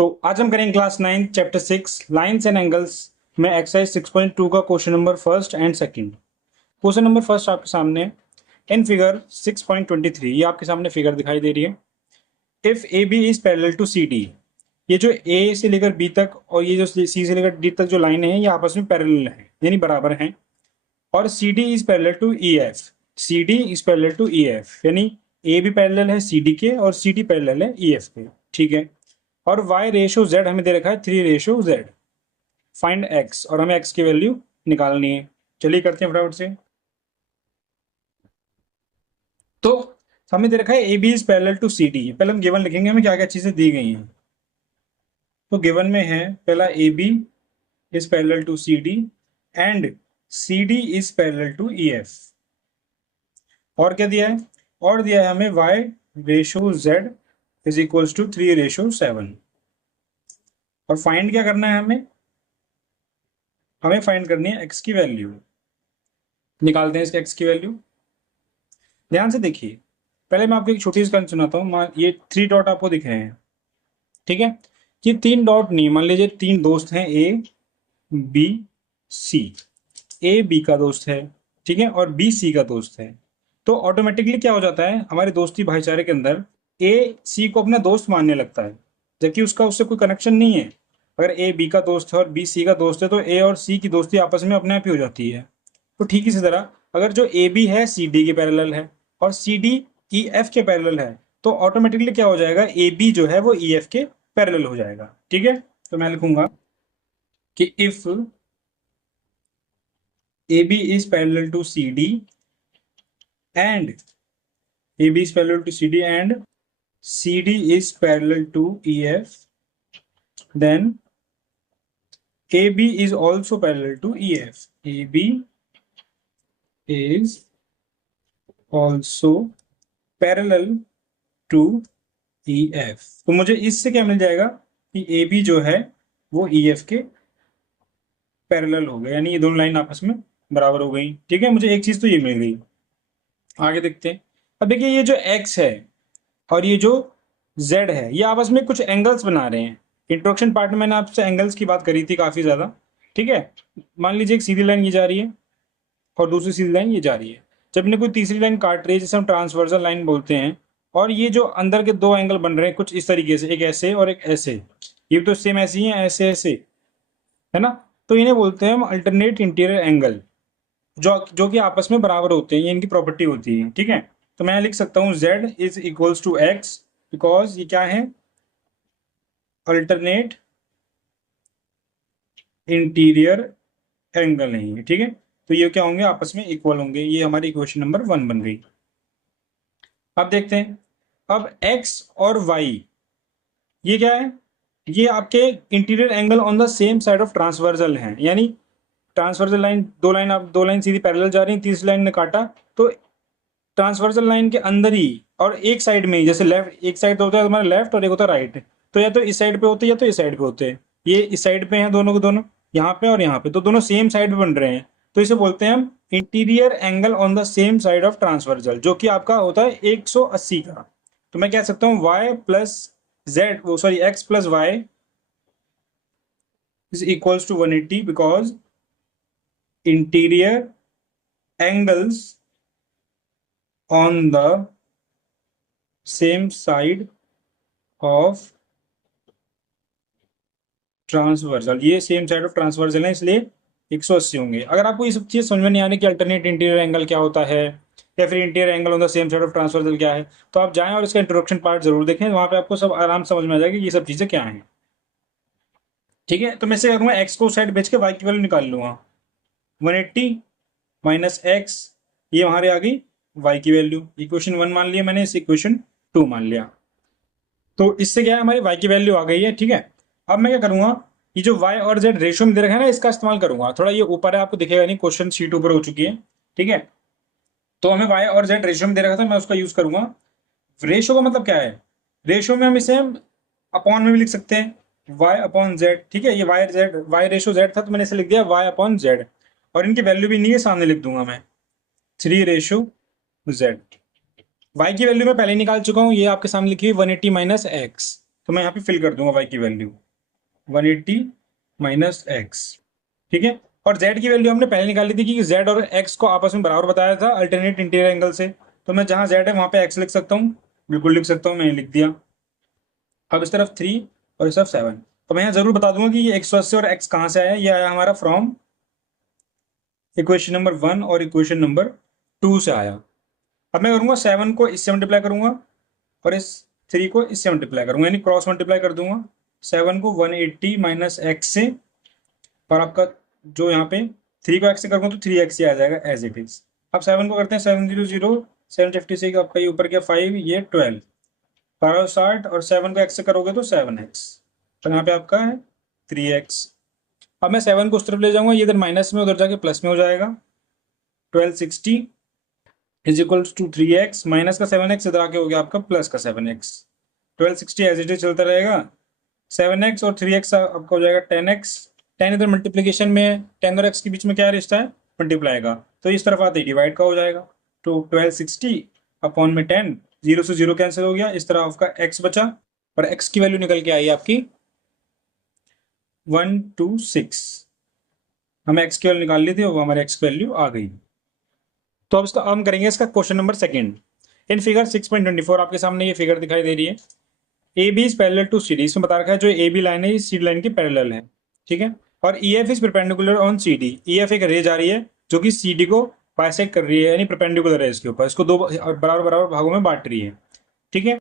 तो आज हम करेंगे class 9 chapter 6 lines and angles में एक्सरसाइज 6.2 का question number first and second. Question number first आपके सामने इन फिगर 6.23 ये आपके सामने फिगर दिखाई दे रही है। If A B is parallel to C D, ये जो ए से लेकर बी तक और ये जो सी से लेकर डी तक जो लाइन है ये आपस में पैरेलल है यानी बराबर हैं। और C D is parallel to E F, C D is parallel to E F यानी ए भी पैरेलल है सी डी के और सी डी पैरेलल है ई एफ के। ठीक है, और y रेशो z हमें दे रखा है 3 रेशो z। फाइंड x और हमें x की वैल्यू निकालनी है। चलिए करते हैं फटाफट से। तो हमें दे रखा है A B is parallel to C D. पहले हम गिवन लिखेंगे हमें क्या क्या चीजें दी गई हैं। तो गिवन में है पहला A B is parallel to C D and C D is parallel to E F. और क्या दिया है? और दिया है हमें y ratio z is equals to 3 ratio 7। और फाइंड क्या करना है हमें? हमें फाइंड करनी है x की वैल्यू। निकालते हैं इसके x की वैल्यू। ध्यान से देखिए, पहले मैं आपको एक छोटी सी कंडीशन सुनाता हूँ। ये 3 डॉट आपको दिख रहे हैं, ठीक है। ये 3 डॉट नहीं, मान लीजिए 3 दोस्त हैं A B C. A B का दोस्त है, ठीक है, और बी सी का दोस्त है। तो ऑटोमेटिकली क्या हो जाता है हमारे दोस्ती भाईचारे के अंदर, ए सी को अपना दोस्त मानने लगता है जबकि उसका उससे कोई कनेक्शन नहीं है। अगर ए बी का दोस्त है और बी सी का दोस्त है तो ए और सी की दोस्ती आपस में अपने आप ही हो जाती है। तो ठीक इसी तरह अगर जो ए बी है सी डी के पैरेलल है और सी डी ई एफ के पैरेलल है तो ऑटोमेटिकली क्या हो जाएगा, ए बी जो है वो ई एफ के पैरेलल हो जाएगा। ठीक है, तो मैं लिखूंगा कि if A B is parallel to C D and A B is parallel to C D and CD is parallel to EF, then AB is also parallel to EF. AB is also parallel to EF. तो मुझे इससे क्या मिल जाएगा कि AB जो है वो EF के पैरेलल हो गया, यानी ये दोनों लाइन आपस में बराबर हो गई। ठीक है, मुझे एक चीज तो ये मिल गई। आगे देखते हैं। अब देखिए ये जो X है और ये जो Z है ये आपस में कुछ एंगल्स बना रहे हैं। इंट्रोडक्शन पार्ट में मैंने आपसे एंगल्स की बात करी थी काफी ज्यादा। ठीक है, मान लीजिए एक सीधी लाइन ये जा रही है और दूसरी सीधी लाइन ये जा रही है। जब इन्हें कोई तीसरी लाइन काट रही है जिसे हम ट्रांसवर्सल लाइन बोलते हैं, और ये जो अंदर के दो एंगल बन रहे हैं कुछ इस तरीके से, एक ऐसे और एक ऐसे, ये तो सेम ऐसे ही है, ऐसे ऐसे, है ना। तो इन्हें बोलते हैं हम अल्टरनेट इंटीरियर एंगल, जो कि आपस में बराबर होते हैं, ये इनकी प्रॉपर्टी होती है। ठीक है, तो मैं लिख सकता हूँ z is equals to x because ये क्या है, अल्टरनेट इंटीरियर एंगल नहीं है। ठीक है, तो ये क्या होंगे, आपस में इक्वल होंगे। ये हमारी इक्वेशन नंबर 1 बन गई। अब देखते हैं, अब x और y ये क्या है, ये आपके interior angle on the same side of transversal हैं। यानी ट्रांसवर्सल लाइन, दो लाइन सीधी पैरेलल जा रही है, तीसरी लाइन ने काटा तो ट्रांसवर्सल लाइन के अंदर ही और एक साइड में ही, जैसे लेफ्ट एक साइड तो होता है तुम्हारा लेफ्ट और एक होता है राइट, तो या तो इस साइड पे होते हैं या तो इस साइड पे होते हैं। ये इस साइड पे हैं दोनों के दोनों, यहाँ पे और यहाँ पे, तो दोनों सेम साइड पे बन रहे हैं। तो इसे बोलते हैं हम interior angle on the same side of transversal, जो कि आपका होता है 180 का। तो मैं कह सकता हूँ y प्लस जेड, वो sorry x plus Y is equals to 180 because interior angles on the same side of transversal, ये सेम साइड ऑफ ट्रांसवर्सल है इसलिए 180 होंगे। अगर आपको ये सब चीज समझ में नहीं आ रही कि अल्टरनेट इंटीरियर एंगल क्या होता है या फिर interior angle on the same side of transversal क्या है, तो आप जाएं और इसका इंट्रोडक्शन पार्ट जरूर देखें, वहां पे आपको सब आराम समझ में आ जाएगा कि ये सब चीजें क्या हैं। ठीक है, तो मैं से करूंगा एक्स को साइड भेज के वाई की वैल्यू निकाल लूंगा। 180 माइनस एक्स, ये हमारे आ गई y की वैल्यू। इक्वेशन 1 मान लिया मैंने, इस इक्वेशन 2 मान लिया। तो इससे क्या है, हमारी y की वैल्यू आ गई है। ठीक है, अब मैं क्या करूंगा, ये जो y और z रेशियो में दे रखा है ना, इसका इस्तेमाल करूंगा। थोड़ा ये ऊपर है, आपको दिखेगा नहीं, क्वेश्चन शीट ऊपर हो चुकी है। ठीक है, तो हमें y और z रेशियो में दे रखा था, मैं उसका यूज करूंगा। रेशियो का मतलब क्या है, रेशियो में हम इसे अपॉन में भी लिख सकते हैं, y अपॉन z। ठीक है, ये y रेशियो z था तो मैंने इसे लिख दिया y अपॉन z, और इनकी वैल्यू भी नहीं है, सामने लिख दूंगा मैं 3 रेशियो z। y की वैल्यू मैं पहले ही निकाल चुका हूं, ये आपके सामने लिखी हुई 180 माइनस एक्स। तो मैं यहाँ पे फिल कर दूंगा वाई की वैल्यू 180 माइनस एक्स, ठीक है। और z की वैल्यू हमने पहले निकाली थी कि z और x को आपस में बराबर बताया था अल्टरनेट इंटीरियर एंगल से। तो मैं जहां z है वहां पे x लिख सकता हूँ, बिल्कुल लिख सकता हूँ, मैंने लिख दिया। अब इस तरफ 3 और इस तरफ 7। तो मैं यहाँ जरूर बता दूंगा कि ये x से और x कहाँ से आया, ये आया हमारा फ्रॉम इक्वेशन नंबर 1 और इक्वेशन नंबर 2 से आया। अब मैं करूंगा 7 को इससे मल्टीप्लाई करूंगा और इस 3 को इससे मल्टीप्लाई करूंगा, यानी क्रॉस मल्टीप्लाई कर दूंगा 7 को 180 माइनस एक्स से, और आपका जो यहाँ पे 3 को एक्स से करूंगा तो 3x ही आ जाएगा एज इट इज। अब 7 को करते हैं 700 756, आपका ये ऊपर गया 5, ये 12, 1260, और 7 को x से करोगे तो 7x, तो यहाँ पे आपका है 3x। अब मैं 7 को उस तरफ ले जाऊंगा, ये इधर माइनस में उधर जाके प्लस में हो जाएगा। 1260 is equal to 3x, minus का 7x इधर आके हो गया आपका प्लस का 7x। 1260 एज इट इज चलता रहेगा, 7x और 3x आपका हो जाएगा 10x। 10 इधर मल्टीप्लीकेशन में 10 और x के बीच में क्या रिश्ता है, मल्टीप्लाई का, तो इस तरफ आते ही डिवाइड का हो जाएगा। तो 1260 अपॉन में 10, 0 से 0 कैंसिल हो गया, इस तरह आपका x बचा, और x की वैल्यू निकल के आई आपकी 126। हमें x की वैल्यू निकाल ली थी, वो हमारे x की वैल्यू आ गई। तो अब इसका हम करेंगे इसका question number second. In figure 6.24 आपके सामने ये फिगर दिखाई दे रही है। A B is parallel to C D, इसमें बता रखा है जो ए बी लाइन है ये सी डी लाइन की पैरेलल है, ठीक है। और E F is perpendicular on C D, E F एक रे जा रही है जो कि सी डी को बाइसेक्ट कर रही है, यानी परपेंडिकुलर है इसके ऊपर, इसको दो बराबर बराबर भागों में बांट रही है, ठीक है।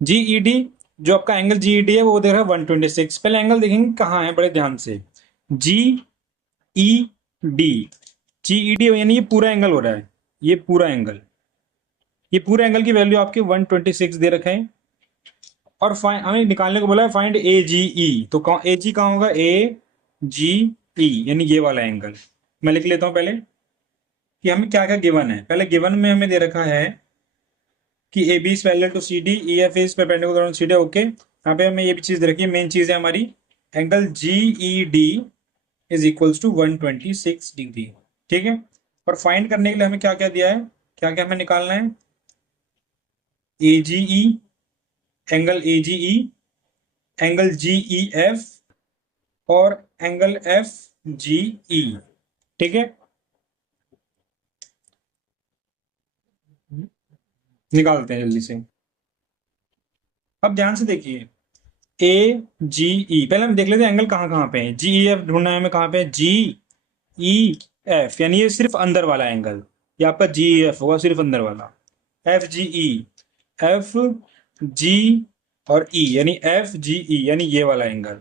जी ई डी, जो आपका एंगल जी ई डी है वो देख रहा है 126। पहले एंगल देखेंगे कहाँ है, बड़े ध्यान से, जी E D, G E D यानी ये पूरा एंगल हो रहा है, ये पूरा एंगल, ये पूरे एंगल की वैल्यू आपके 126 दे रखे हैं। और हमें निकालने को बोला है फाइंड ए जी ई, तो ए जी कहाँ होगा, ए जी ई यानी ये वाला एंगल। मैं लिख लेता हूं पहले कि हमें क्या क्या गिवन है। पहले गिवन में हमें दे रखा है कि A B is parallel to C D, E F is perpendicular on C D, okay. यहाँ पे हमें ये भी चीज दे रखी है, मेन चीज है हमारी, angle G E D is equals to 126 degree, ठीक है। और फाइंड करने के लिए हमें क्या क्या दिया है, क्या क्या हमें निकालना है, A G E, angle A G E, angle G E F, और एंगल एफ जी ई, ठीक है। निकालते हैं जल्दी से। अब ध्यान से देखिए, ए जी ई, पहले हम देख लेते हैं एंगल कहाँ कहाँ पे है। जी ई एफ ढूंढना है हमें, कहाँ पे, जी ई एफ, यानी ये सिर्फ अंदर वाला एंगल, ये आपका जी ई एफ होगा, सिर्फ अंदर वाला। F G E, F G और ई, यानी एफ जी ई यानी ये वाला एंगल,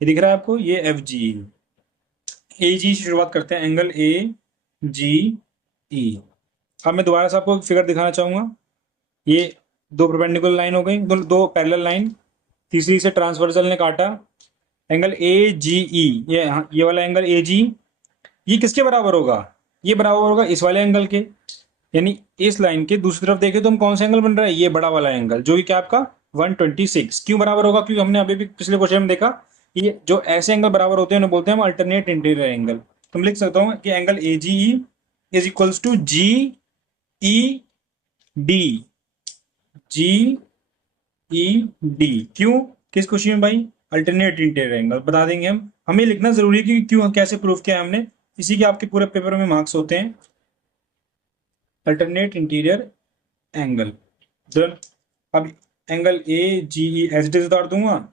ये दिख रहा है आपको, ये एफ जी ई। ए जी से शुरुआत करते हैं, एंगल ए जी ई। अब मैं दोबारा से आपको फिगर दिखाना चाहूंगा, ये दो परपेंडिकुलर लाइन हो गई, दो पैरेलल लाइन, तीसरी से ट्रांसवर्सल ने काटा, एंगल ए जी ई, ये वाला एंगल ए जी, ये किसके बराबर होगा, ये बराबर होगा इस वाले एंगल के, यानी इस लाइन के दूसरी तरफ देखें तो हम कौन सा एंगल बन रहा है, ये बड़ा वाला एंगल, जो कि क्या आपका 126। क्यों बराबर होगा, क्योंकि हमने अभी भी पिछले क्वेश्चन में देखा, ये जो ऐसे एंगल बराबर होते हैं उन्हें बोलते हैं हम अल्टरनेट इंटीरियर एंगल। तुम लिख सकता हूँ कि angle A G E is equals to G E D, G E D, क्यों, किस खुशी में भाई, अल्टरनेट इंटीरियर एंगल बता देंगे हम। हमें लिखना जरूरी है कि क्यों, कैसे प्रूफ किया है हमने, इसी के आपके पूरे पेपर में मार्क्स होते हैं, अल्टरनेट इंटीरियर एंगल। अब angle A G E as it is उतार दूंगा,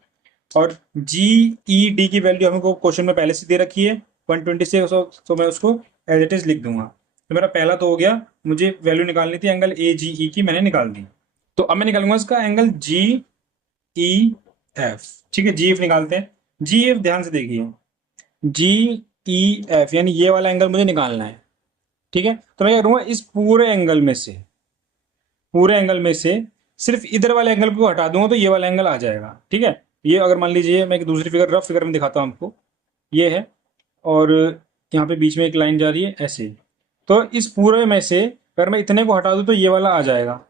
और जी ई डी की वैल्यू हमको क्वेश्चन में पहले से दे रखी है 126, तो मैं उसको एज इट इज लिख दूंगा। तो मेरा पहला तो हो गया, मुझे वैल्यू निकालनी थी एंगल ए जी ई की, मैंने निकाल दी। तो अब मैं निकालूंगा इसका एंगल जी ई एफ, ठीक है, जी एफ निकालते हैं। जी एफ ध्यान से देखिए, जी ई एफ यानी ये वाला एंगल मुझे निकालना है, ठीक है। तो मैं क्या करूंगा, इस पूरे एंगल में से सिर्फ इधर वाले एंगल को हटा दूंगा तो ये वाला एंगल आ जाएगा, ठीक है। ये अगर मान लीजिए, मैं एक दूसरी फिगर रफ फिगर में दिखाता हूँ आपको, ये है, और यहाँ पे बीच में एक लाइन जा रही है ऐसे, तो इस पूरे में से अगर मैं इतने को हटा दूं तो ये वाला आ जाएगा,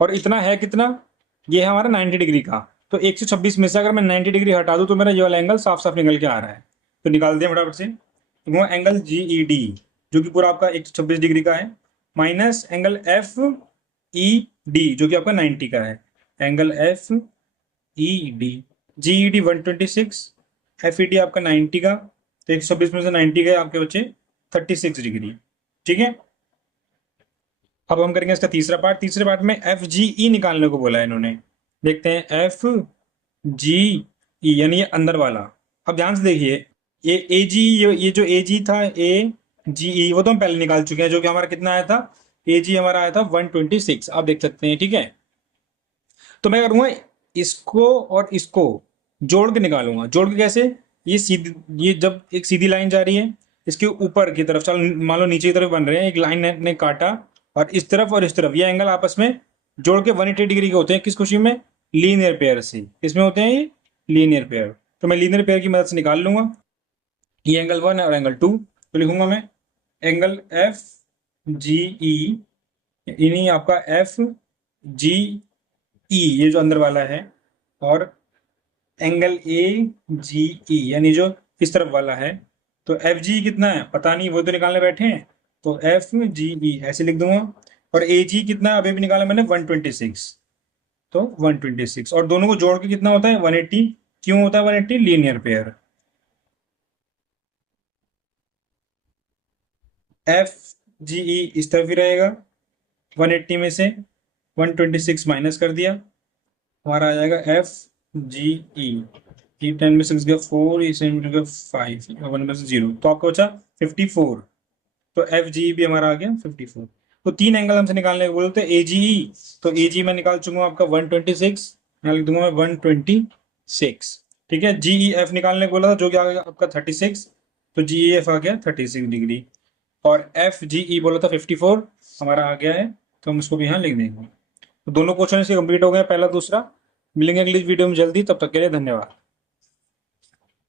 और इतना है कितना, ये है हमारा 90 डिग्री का, तो 126 में से अगर मैं 90 डिग्री हटा दूं तो मेरा ये वाला एंगल साफ साफ निकल के आ रहा है। तो निकालते हैं फटाफट से, तो वो एंगल जी ई डी जो कि पूरा आपका 126 डिग्री का है, minus angle F E D जो कि आपका 90 का है, angle F E D, G E D 126, F E D आपका 90 का, तो 120 में से 90 गए आपके बच्चे 36 डिग्री। ठीक है, अब हम करेंगे इसका तीसरा पार्ट। तीसरे पार्ट में एफ जी ई निकालने को बोला है इन्होंने। देखते हैं एफ जी ई यानी ये अंदर वाला। अब ध्यान से देखिए, ये ए जी, ये जो ए जी था, ए जी ई, वो तो हम पहले निकाल चुके हैं, जो कि हमारा कितना आया था, ए जी हमारा आया था 126, आप देख सकते हैं। ठीक है, तो मैं करूंगा इसको और इसको जोड़ के निकालूंगा। जोड़ के कैसे, ये सीधी, ये जब एक सीधी लाइन जा रही है, इसके ऊपर की तरफ, चलो मान लो नीचे की तरफ बन रहे हैं, एक लाइन ने काटा और इस तरफ ये एंगल आपस में जोड़ के 180 डिग्री के होते हैं। किस खुशी में, लीनियर पेयर से। इसमें होते हैं ये लीनियर पेयर। तो मैं लीनियर पेयर की मदद से निकाल लूंगा ये एंगल 1 और एंगल 2। तो लिखूंगा मैं एंगल एफ जी ई, यानी आपका एफ जी ई ये जो अंदर वाला है, और एंगल ए जी ई यानी जो इस तरफ वाला है। तो एफ जी कितना है पता नहीं, वो तो निकालने बैठे हैं, तो एफ जी ई ऐसे लिख दूंगा। और ए जी कितना अभी भी निकाला मैंने 126, तो 126, और दोनों को जोड़ के कितना होता है 180। क्यों होता है 180, लीनियर पेयर। एफ जी ई इस तरफ ही रहेगा, 180 में से 126 माइनस कर दिया, हमारा आ जाएगा एफ जी ई। ये 10 में 6 गया 4, ये 7 में गया 5, 1 में से 0, तो आपको बचा 54। तो एफ जी भी हमारा आ गया 54। तो तीन एंगल हमसे निकालने को बोलते हैं ए जी ई। तो ए जी मैं निकाल चुका हूँ आपका 126, यहाँ लिख दूंगा मैं 126। ठीक है, जी ई एफ निकालने को बोला था, जो कि आ गया आपका 36, तो जी ई एफ आ गया 36 डिग्री। और एफ जी ई बोला था 54, हमारा आ गया है, तो हम उसको भी यहाँ लिख देंगे। तो दोनों क्वेश्चन इसके कंप्लीट हो गए, पहला दूसरा। मिलेंगे अगली वीडियो में जल्दी, तब तक के लिए धन्यवाद।